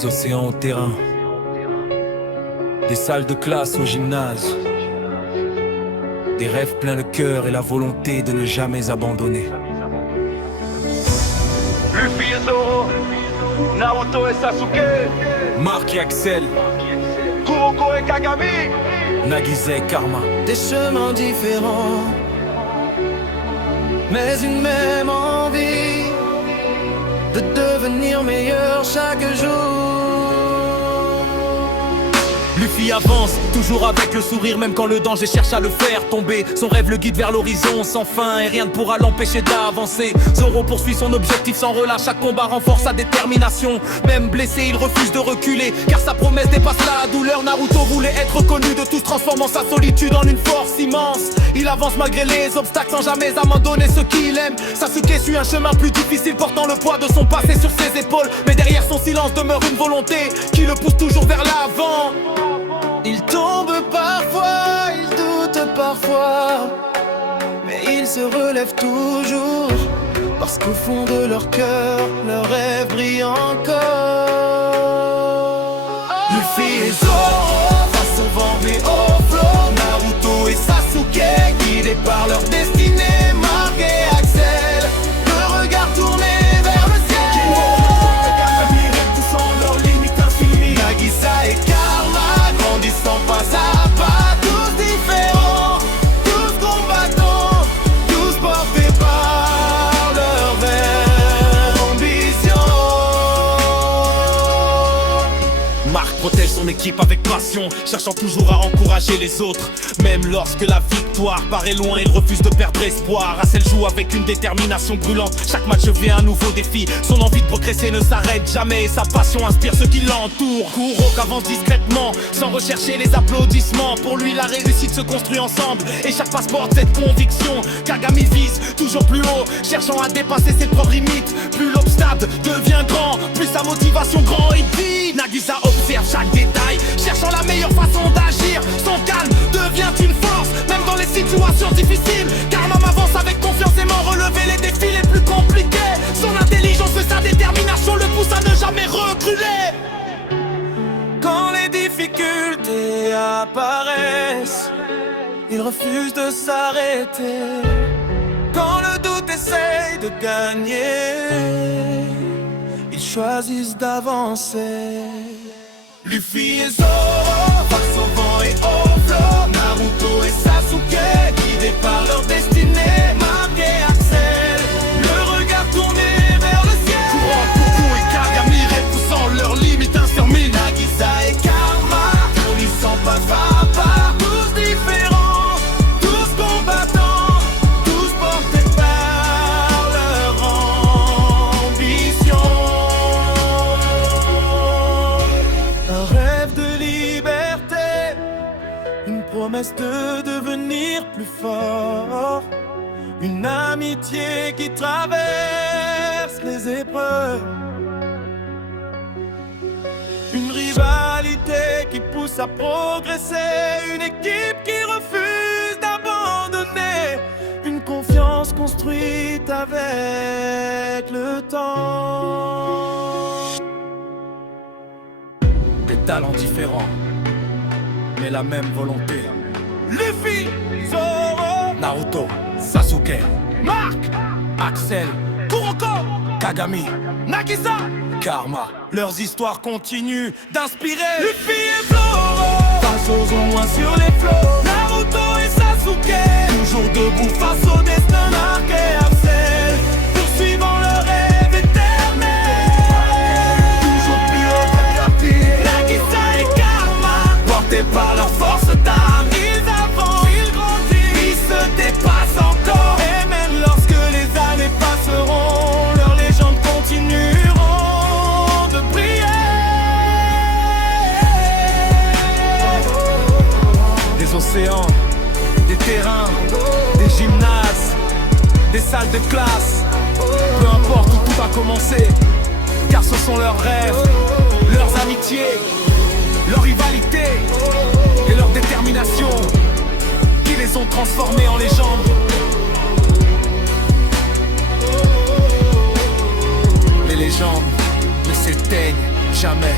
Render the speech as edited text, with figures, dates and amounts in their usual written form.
Des océans au terrain, des salles de classe au gymnase, des rêves pleins le cœur et la volonté de ne jamais abandonner. Luffy et Zoro, Naruto et Sasuke, Marc et Axel, Kuroko et Kagami, Nagisa et Karma. Des chemins différents, mais une même envie de devenir meilleur chaque jour. Luffy avance, toujours avec le sourire, même quand le danger cherche à le faire tomber. Son rêve le guide vers l'horizon sans fin et rien ne pourra l'empêcher d'avancer. Zoro poursuit son objectif sans relâche, chaque combat renforce sa détermination. Même blessé, il refuse de reculer, car sa promesse dépasse la douleur. Naruto voulait être reconnu de tous, transformant sa solitude en une force immense. Il avance malgré les obstacles sans jamais abandonner ce qu'il aime. Sasuke suit un chemin plus difficile, portant le poids de son passé sur ses épaules. Mais derrière son silence demeure une volonté qui le pousse toujours vers l'avant. Il tombe parfois, il doute parfois, mais il se relève toujours, parce qu'au fond de leur cœur, leur rêve brille encore. Luffy et Zoro, face au vent et au flot, Naruto et Sasuke, guidés par leur destinée, Marc et Axel, le regard tourné vers le ciel. Kagami repoussant leurs limites infinies, Nagisa et Karma, grandissant pas à pas, tous différents, tous combattants, tous portés par leur vraie ambition. Marc protège son équipe avec passion, cherchant toujours à encourager les autres. Même lorsque la victoire paraît loin, il refuse de perdre espoir. Axel joue avec une détermination brûlante, chaque match devient un nouveau défi. Son envie de progresser ne s'arrête jamais et sa passion inspire ceux qui l'entourent. Kuroko avance discrètement, sans rechercher les applaudissements. Pour lui la réussite se construit ensemble et chaque passe porte cette conviction. Kagami vise toujours plus haut, cherchant à dépasser ses propres limites. Plus l'obstacle devient grand, plus sa motivation grand et vite. Nagisa observe chaque détail, cherchant la meilleure façon d'agir. Son calme devient une force, même dans les situations difficiles. Karma avance avec confiance aimant relever les défis les plus compliqués. Son intelligence et sa détermination le poussent à ne jamais reculer. Quand les difficultés apparaissent, ils refusent de s'arrêter. Quand le doute essaye de gagner, ils choisissent d'avancer. Luffy et Zoro, face au vent et au flot, Naruto et Sasuke, guidés par leur destinée, Marc et Axel, le regard tourné vers le ciel. Kuroko et Kagami repoussant leurs limites infirmiles, Nagisa et Karma, grandissant pas à pas, tous différents, tous combattants, tous portés par leur ambition. Un rêve de liberté, une promesse de devenir plus fort, une amitié qui traverse les épreuves, une rivalité qui pousse à progresser, une équipe qui refuse d'abandonner, une confiance construite avec le temps. des talents différents, mais la même volonté. Luffy, Zoro, Naruto, Sasuke, Marc, Axel, Kuroko, Kagami, Nagisa, Karma. leurs histoires continuent d'inspirer. Luffy et Zoro, face aux loin sur les flots, Naruto et Sasuke, toujours debout face au destin. Marc et Axel, poursuivant leur rêve éternel, toujours plus haut que la pire. Nagisa et Karma, portés par leur force d'âme, ils avancent, ils grandissent, ils se dépassent encore. Et même lorsque les années passeront, leurs légendes continueront de briller. Des océans, des terrains, des gymnases, des salles de classe. Peu importe où tout a commencé, car ce sont leurs rêves, leurs amitiés, leur rivalité et leur détermination qui les ont transformés en légendes. Les légendes ne s'éteignent jamais.